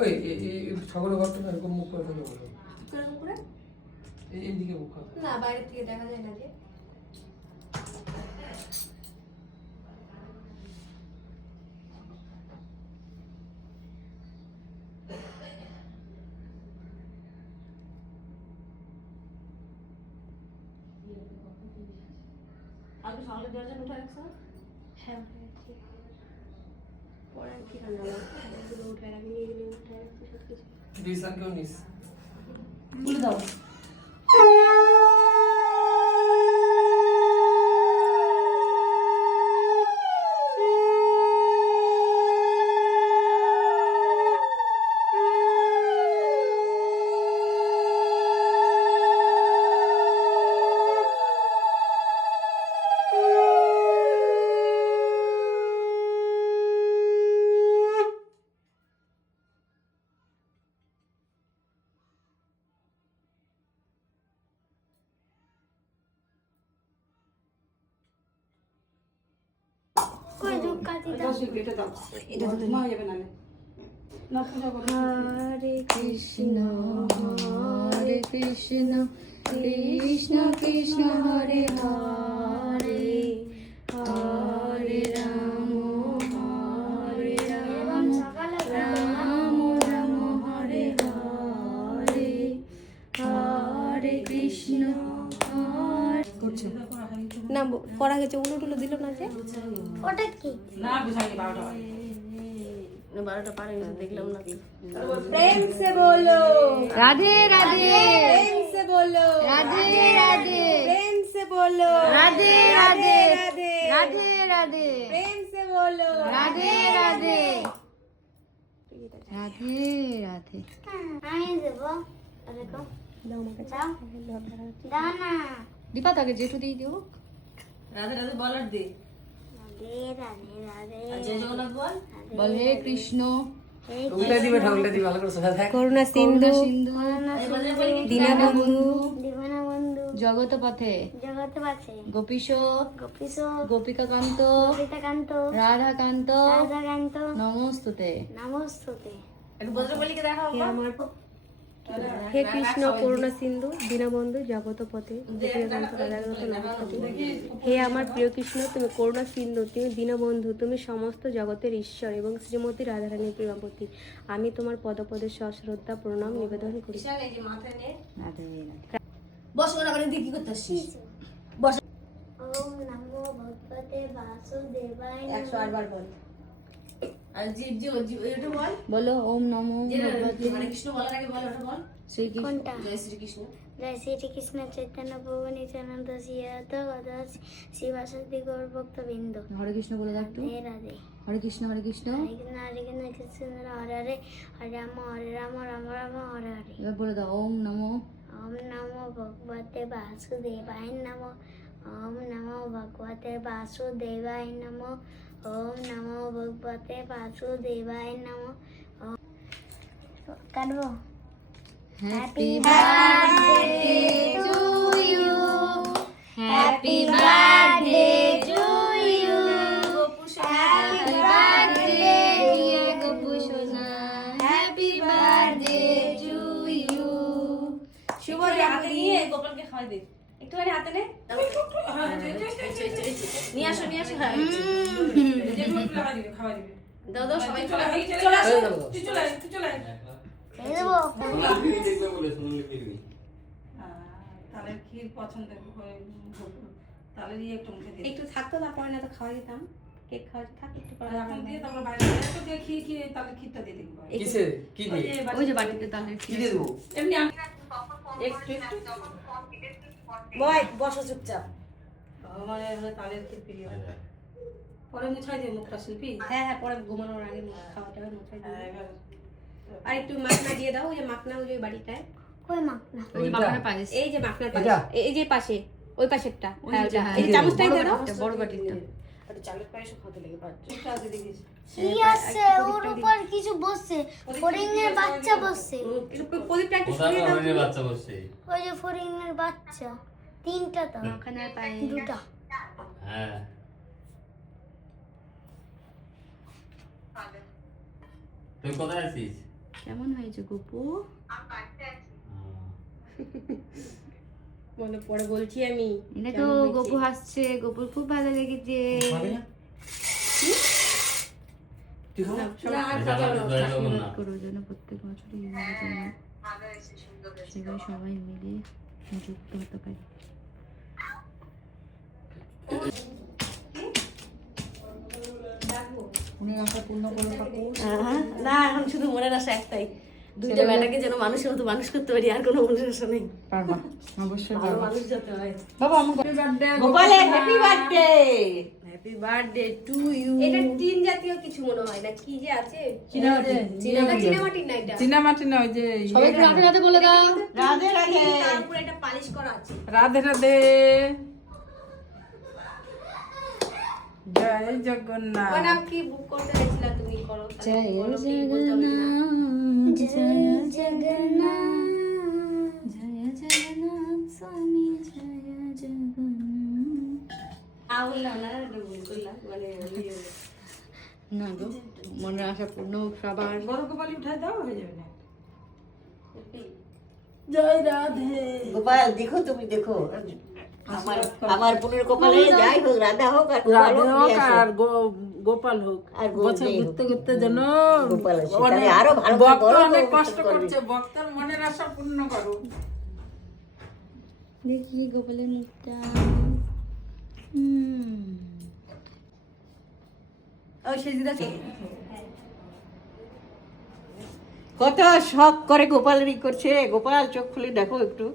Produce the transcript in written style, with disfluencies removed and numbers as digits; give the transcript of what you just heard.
ওই ঠাকুরের ঘরটা না এরকম মুখ করে থাকে বলো কিরকম করে? এইদিকে মুখ না বাইরে থেকে দেখা যায় না যে। আগে সকালে দরজা উঠে রাখছো? হ্যাঁ পরে কি রান্না করবো? উঠে রাখি নিয়ে গেলে উঠে রাখছি সব কিছু। দিস আর কেউ নিস বলে দাও। হরে কৃষ্ণ হরে কৃষ্ণ কৃষ্ণ কৃষ্ণ হরে হরে হরে রাম রাম রাম হরে হরে হরে কৃষ্ণ করছে না পড়া গেছে উলো টুলো দিল না যে ওটা কি না বুঝাইনি 12টা 12টা পার হয়ে গেছে দেখলাম না प्रेम से बोलो राधे राधे प्रेम से बोलो राधे राधे प्रेम से बोलो राधे राधे राधे राधे राधे प्रेम से बोलो राधे राधे राधे राधे আমি দেব দেখো দাও আমাকে দাও দাও না दीपा ताके जेठू दी दियो রাধে রাধে বলার দে রাধে রাধে রাধে আর জয় জগন্নাথ বল बोल हे कृष्ण উল্টা দিবে ভালো করে শোনা দেখ करुणा सिंधु सिंधु दीनबंधु দিবানা বন্ধু जगत पथे জগৎ বাঁচে गोपीश গোপীশ गोपिका कांत গোপিকাকান্ত राधा कांत রাধাকান্ত नमोस्तुते নমস্তুতে একটু বজ্র বলিকে দেখাও আমার হে কৃষ্ণ করুণা সিন্ধু দীনবন্ধু জগতপথে গোপীকান্ত রাধাকান্ত নমস্তুতে হে আমার প্রিয় কৃষ্ণ তুমি করুণা সিন্ধু তুমি দীনবন্ধু তুমি সমস্ত জগতের ঈশ্বর এবং শ্রীমতী রাধারানীর প্রেমাপতি আমি তোমার পদপদে সশ্রদ্ধা প্রণাম নিবেদন করি এই যে মাথায় নে রাধে বস ওরা করে দিয়ে কি করতে আসছিস ওম নমো ভগবতে বাসুদেবায় 108 বার বল আর জীব জীব এটা বল बोलो ओम नमो যে भगवते হরে কৃষ্ণ বলার আগে বল ওটা বল श्री कृष्ण কোনটা জয় শ্রী কৃষ্ণ জয় শ্রী কৃষ্ণ চৈতন্য প্রভু নিত্যানন্দ শ্রী রাধা শিবাসদি গৌর ভক্তবৃন্দ हरे कृष्ण बोलो दाटू হে রাধে हरे कृष्ण হরে কৃষ্ণ হরে কৃষ্ণ হরে হরে হরে রাম রাম রাম হরে হরে এবার বলে দাও ওম নমো ওম নমো ভগবতে বাসুদেবায় নমো ওম নমো ভগবতে বাসুদেবায় নমো ওম নমো ভগবতে বাসুদেবায় নমো কাটবো happy birthday to you happy birthday to you happy birthday dear Gappu सोना हैप्पी बर्थडे टू यू শুভ হাতে নিয়ে গোপালকে খাওয়াই দে একটুখানি হাতে নে নিয়ে আসো হ্যাঁ দাও দাও সবাই চলে আসো তুই চলে এই দেবো তাহলে ক্ষীর পছন্দের তাহলে দিয়ে একটু মুখে দিয়ে একটু থাকতো তারপরে না তো খাওয়া যেতাম কেক খাওয়া থাক একটু পরে এখন দিয়ে তারপর বাইরে একটু দিয়ে খেয়ে তাহলে ক্ষীরটা দিয়ে দিবি কিসে কি দিয়ে ওই যে বাটিতে তাহলে কি দিয়ে দেবো এমনি আমি একটু বয় বসো চুপচাপ আমার হলো তালের ক্ষীর প্রিয় পরে মুছাই দিয়ে মুখটা শিল্পী হ্যাঁ হ্যাঁ পরে ঘুমানোর আগে খাওয়াটা হয় মুখাই হ্যাঁ, এবার আর একটু মাখনা দিয়ে দাও ওই যে মাখনা ওই যে বাড়িটায় কই মাখ না ওই যে মাখনার পাশে এই যে মাখনার পাশে এটা? এই যে পাশে ওই পাশেরটা হ্যাঁ ওটা এই যে চামচটাই দিয়ে দাও বড় বাটিটা একটু চালের পায়েসও খাতে লেগে পাচ্ছে চুপটা দিয়ে দেখিস কি আছে ওর উপর কিছু বসছে ফড়িংয়ের বাচ্চা বসছে প্রদীপটা একটু কোথায় সরিয়ে দাও হরিণের বাচ্চা বসছে? ওই যে ফড়িংয়ের বাচ্চা তিনটা তো মাখনার পায়ে দুটা হ্যাঁ তুই কোথায় আছিস? কেমন হয়েছে গপু? বলো, পরে বলছি আমি। দেখো গপু হাসছে, গপুর খুব ভালো লেগেছে। করো যেন প্রত্যেক বছরই এইভাবে তোমরা সেবাই সবাই মিলে যুক্ত হতে পারি। না, এখন শুধু মনের আশা একটাই, দুইটা বেটাকে যেন মানুষের মতো মানুষ করতে পারি, আর কোনো মনের আশা নেই। পারবা অবশ্যই ভালো মানুষ যাতে হয়। বাবা আমার হ্যাপি বার্থডে গোপালের happy birthday. Happy birthday to you. এটা টিন জাতীয় কিছু মনে হয় না, কি যে আছে? চীনামাটি চীনামাটির না এটা? চীনামাটি না, ওই যে সবাইকে রাধে রাধে বলে দাও। রাধে রাধে। তারপরে এটা পালিশ করা আছে। রাধে রাধে, জয় জগন্নাথ। ওটা কি বুক করতে চাইছিলা তুমি? করো। জয় জগন্নাথ, জয় জগন্নাথ, জয় জগন্নাথ স্বামী, জয় জগন্নাথ। বললাম না, এটা ভুল করলাম, মানে না গো, মনের আশা পূর্ণ হোক সবার। বড় কপালি উঠাই দাও, হয়ে যাবে না? গোপাল দেখো, তুমি দেখো আমার বোনের কপালে যাই হোক, রাধা হোক আর গোপাল হোক, নিয়ে আসো। আর গোপাল হোক, আর বছর নেই হোক। ঘুরতে ঘুরতে যেন গোপাল আসে, অনেক- তাহলে আরো ভালো করে ভক্ত বড় করে অনেক অনুষ্ঠান কষ্ট করবে। করছে, ভক্তের মনের আশা পূর্ণ করো। দেখি গোপালের মুখটা। ওই সেজিদা কত শখ করে গোপালেরই করছে। গোপাল চোখ খুলে দেখো একটু।